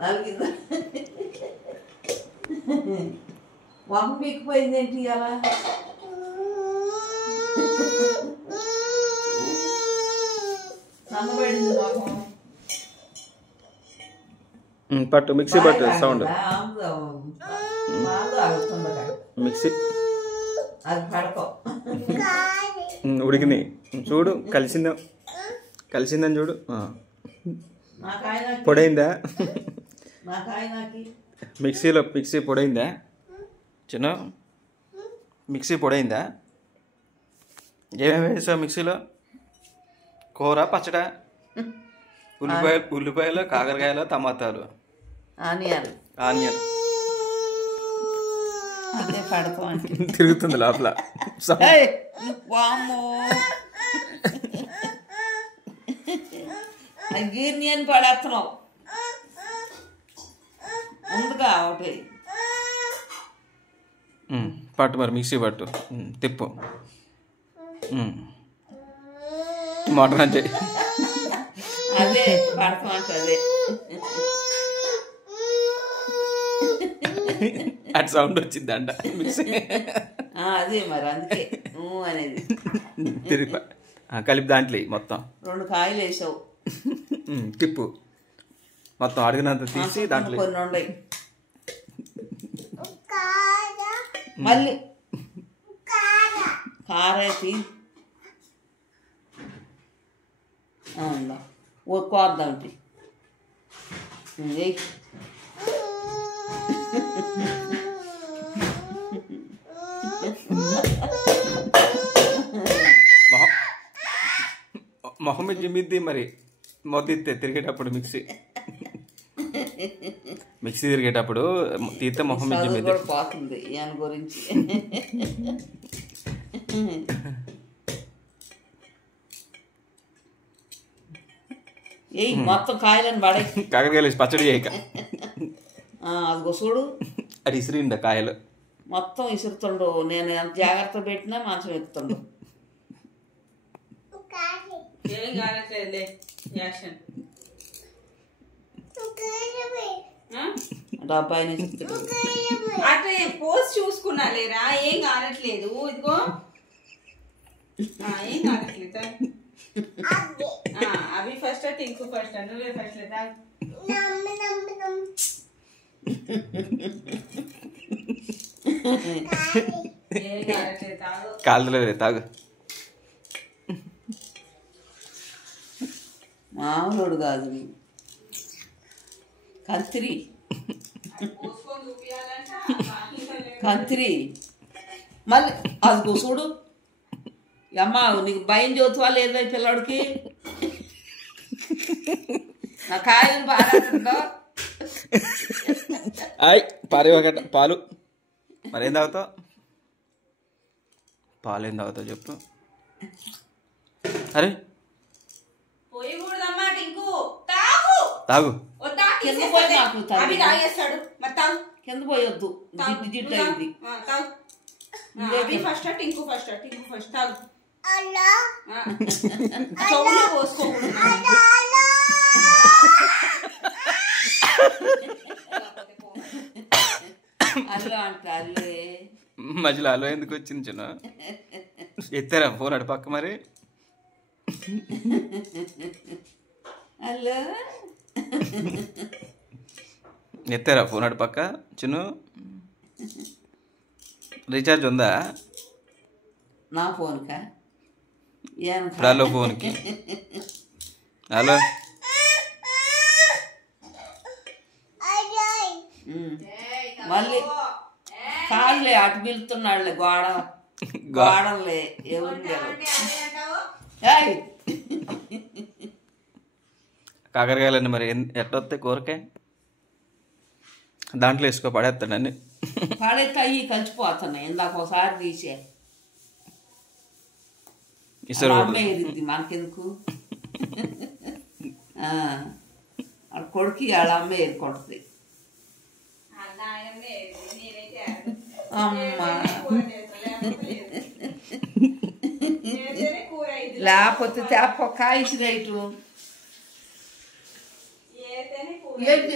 నలిగిందా వంక పీకిపోయింది ఏంటి అలా సన్నబడింది మొహం పట్టు మిక్సీ పట్టు సౌండ్ మిక్సీ అది పడకో ఉడికినాయి చూడు కలిసిందని చూడు పొడైందా మిక్సీ పొడైందా చిన్న మిక్సీ పొడైందా ఏమేమి వేసావు మిక్సీలో కూర పచ్చడా ఉల్లిపాయలు కాకరకాయలు టమాటాలు ఆనియన్ తిరుగుతుంది లోపల గీర్ని అని పడేస్తున్నావు ముందుగా ఒకటి పట్టు మరి మిక్సీ పట్టు తిప్పు మోటార్ అంటే అదే పడతామంట అదే అటు సౌండ్ వచ్చింది అంట మిక్సీ అదే మరి అందుకే అనేది తిరిగి కలిపి దాంట్లో మొత్తం 2 కాయలు వేసావు తిప్పు మొత్తం అడిగినంత తీసి దాంట్లో కొన్ని ఉన్నాయి మళ్ళీ కారేసి కోద్దాం మొహం జిమ్మిద్ది మరి మొద్దితే తిరిగేటప్పుడు మిక్సీ తిరిగేటప్పుడు తీస్తే మొహం జిమ్మిద్ది పోతుంది దాని గురించి మొత్తం కాయలను పడే కాకరకాయలు పచ్చడి చేయక అదిగో చూడు అది ఇసిరిండ కాయలు మొత్తం ఇసురుతుండు నేను ఎంత జాగ్రత్త పెట్టినా మంచం ఎత్తుండు డబ్బాయి అట్లా పోస్ట్ చూసుకున్నా లేరా ఏం కానట్లేదు ఇదిగో ఏం కానట్లేదు అవి ఫస్ట్ టింకు ఫస్ట్ నువ్వే ఫస్ట్ లేదా కాలుతులేదు తాగు మామూలుడు కాదు కంత్రి మళ్ళీ అది చూడు అమ్మా నీకు భయం చదువుతా లేదా పిల్లడికి నా కాయలు బాగా పారేవగట పాలు మరేం తాగుతావు పాలు ఏం తాగుతావు చెప్పు అరే తాగు కింద పోయొద్దు జిడ్డు అయింది ఫస్ట్ టింకు ఫస్ట్ తాగు మధ్యలో అలో ఎందుకు వచ్చింది చిన్న ఎత్తారా ఫోన్ అటు పక్క మరి హలో ఎత్తారా ఫోన్ అటు పక్క చిన్న రీఛార్జ్ ఉందా నా ఫోన్కా హలో ఫోన్కి హలో మళ్ళీ కాళ్ళే అటు పిలుతున్నాడులే గోడలే ఎవరు కాకరకాయలన్నీ మరి ఎట్టొస్తాయి కూరకాయ దాంట్లో వేసుకో పడేస్తాడు అన్ని పడేస్తే అయ్యి కలిసిపోతున్నాయి ఇందాక ఒకసారి తీసే అమ్మేది మనకెందుకు కొడుకు వాళ్ళ అమ్మ ఏరుకుంటుంది అమ్మా లేకపోతే తేప కాయిసి రైటు ఏంటి